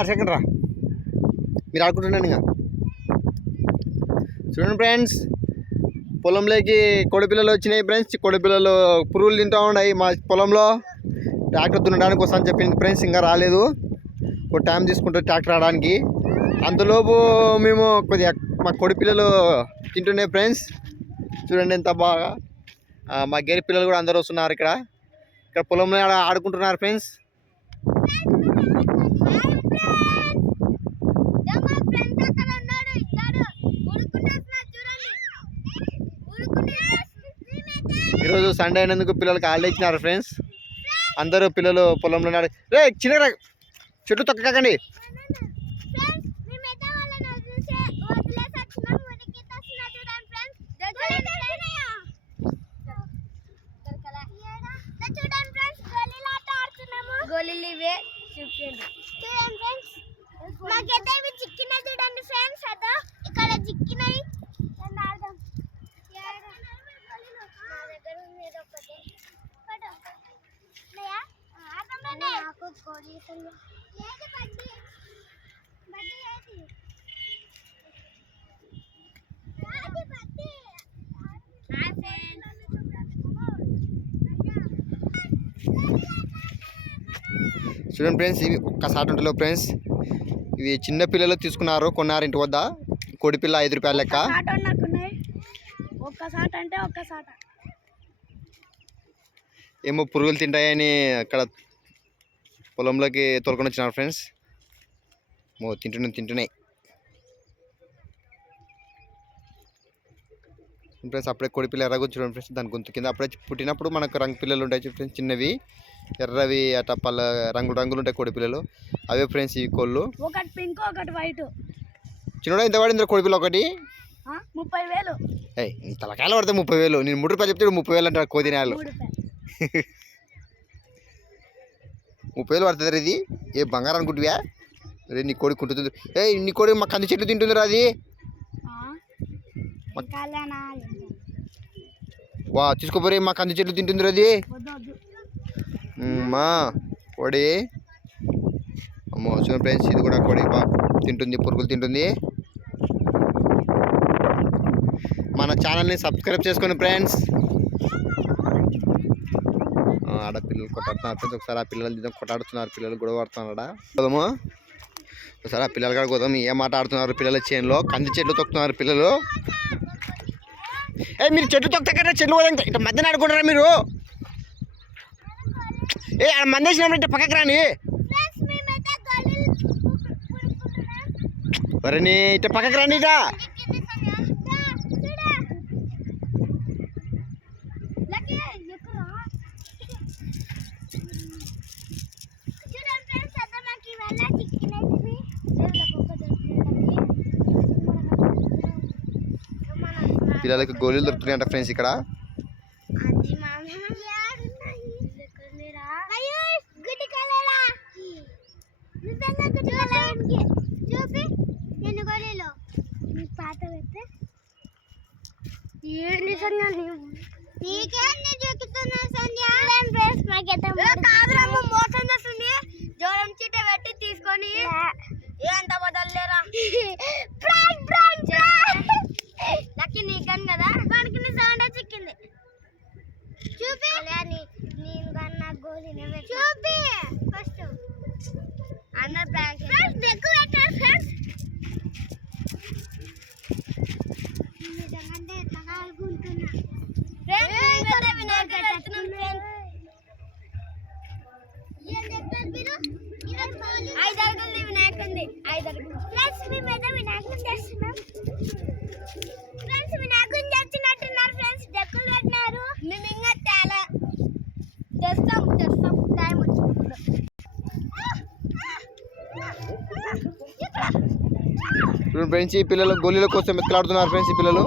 అరసెకండ్ రా, మీరు ఆడుకుంటున్నాను ఇంకా. చూడండి ఫ్రెండ్స్, పొలంలోకి కోడిపిల్లలు వచ్చినాయి ఫ్రెండ్స్. కోడిపిల్లలు పురుగులు తింటూ ఉన్నాయి మా పొలంలో. ట్రాక్టర్ దున్నడానికి వస్తాను చెప్పింది ఫ్రెండ్స్, ఇంకా రాలేదు. ఒక టైం తీసుకుంటారు ట్రాక్టర్ రావడానికి. అంతలోపు మేము కొద్దిగా మా కోడిపిల్లలు తింటున్నాయి ఫ్రెండ్స్. చూడండి ఎంత బాగా. మా గేరి పిల్లలు కూడా అందరూ వస్తున్నారు ఇక్కడ పొలంలో ఆడుకుంటున్నారు ఫ్రెండ్స్. ఈరోజు సండే అయినందుకు పిల్లలకి హాలిడే ఇచ్చినారు ఫ్రెండ్స్. అందరూ పిల్లలు పొలంలో రే చిన్న చెట్టు తొక్కకండి. గోళీలు ఇవే చూడండి ఫ్రెండ్స్. మాకైతే ఇవి చిక్కినాయి చూడండి ఫ్రెండ్స్. అదో ఇక్కడ చిక్కినాయి. చూడండి ఫ్రెండ్స్, ఇవి ఒక్కసారి ఉంటుందో ఫ్రెండ్స్. ఇవి చిన్న పిల్లలు తీసుకున్నారు, కొన్నారు ఇంటి వద్ద. కోడిపిల్ల 5 రూపాయల లెక్క. ఏమో పురుగులు తింటాయని అక్కడ పొలంలోకి తోలుకొని వచ్చినారు ఫ్రెండ్స్. తింటున్నాయి ఫ్రెండ్స్. అప్పుడే కోడిపిల్ల ఎర్రగా చూడండి ఫ్రెండ్స్, దాని గొంతు కింద. అప్పుడే పుట్టినప్పుడు మనకు రంగు పిల్లలు ఉంటాయి ఫ్రెండ్స్, చిన్నవి ఎర్రవి అట్లా రంగులు ఉంటాయి కోడిపిల్లలు. అవే ఫ్రెండ్స్ ఈ కోళ్ళు. ఒకటి పింక్ ఒకటి వైట్. చిన్నడా ఇంత పడింది కోడిపిల్ల ఒకటి 30,000. నీ తలకాయలు పడితే 30,000. నేను 3 రూపాయలు చెప్తే 30,000 అంటారు కోదినాలు. 30,000 పడుతుంది ఇది. ఏ బంగారం అనుకుంటువా? రే నీ కోడి కుంటుంది. నీ కోడి మా కంది చెట్లు తింటుందిరా అది. వా తీసుకోపోయి మా కంది చెట్లు తింటుందిరా అది. మా కోడి అమ్మో చూడండి ఫ్రెండ్స్, ఇది కూడా కోడి తింటుంది, పురుగులు తింటుంది. మన ఛానల్ని సబ్స్క్రైబ్ చేసుకోండి ఫ్రెండ్స్. ఆడపిల్లలు కొట్టాడుతున్నారు ఫ్రెండ్స్. ఒకసారి ఆ పిల్లలు కొట్టాడుతున్నారు, పిల్లలు గొడవ పడుతున్నాడా గోదాము. ఒకసారి ఆ పిల్లలు కూడా గోదాము ఏం మాట ఆడుతున్నారు. పిల్లల చేనులో కంది చెట్లు తొక్కుతున్నారు పిల్లలు. మీరు చెట్లు తొక్కుతా చెట్లు పోదా ఇట్లా మధ్యన ఆడుకుంటారా మీరు? మంది వేసినప్పుడు ఇట్లా పక్కకి రాని. వరని ఇట్లా పక్కకి రాని. ఇట పిల్లలకి గోళీలు దొరుకుతున్నాయంట ఫ్రెండ్స్ ఇక్కడ. జ్వరం చీట పెట్టి తీసుకొని ఎంత వదలలేరా. లక్కీ నీకన్ కదా వాడికి నీ సౌండ్ చిక్కింది. చూపి నేను కన్నా గోళీ చూపి ఫస్ట్ అన్న బ్యాంక్ ఎక్కువ పెట్టారు ఫ్రెండ్స్. నిజంగా ఎట్లా కాలుకుంటున్నా వినాయకుంది 5 అడుగులు ఫ్రెండ్స్. మేమైతే వినాయకుని చేస్తున్నాం ఫ్రెండ్స్. వినాయకుని చేస్తున్నట్టున్నారు ఫ్రెండ్స్. డెక్కులు పెట్టినారు. మేము ఇంకా చాలా చేస్తాం టైం వచ్చినప్పుడు. ఫ్రెండ్స్ ఈ పిల్లలు గోళీల కోసం ఎత్తులాడుతున్నారు ఫ్రెండ్స్. ఈ పిల్లలు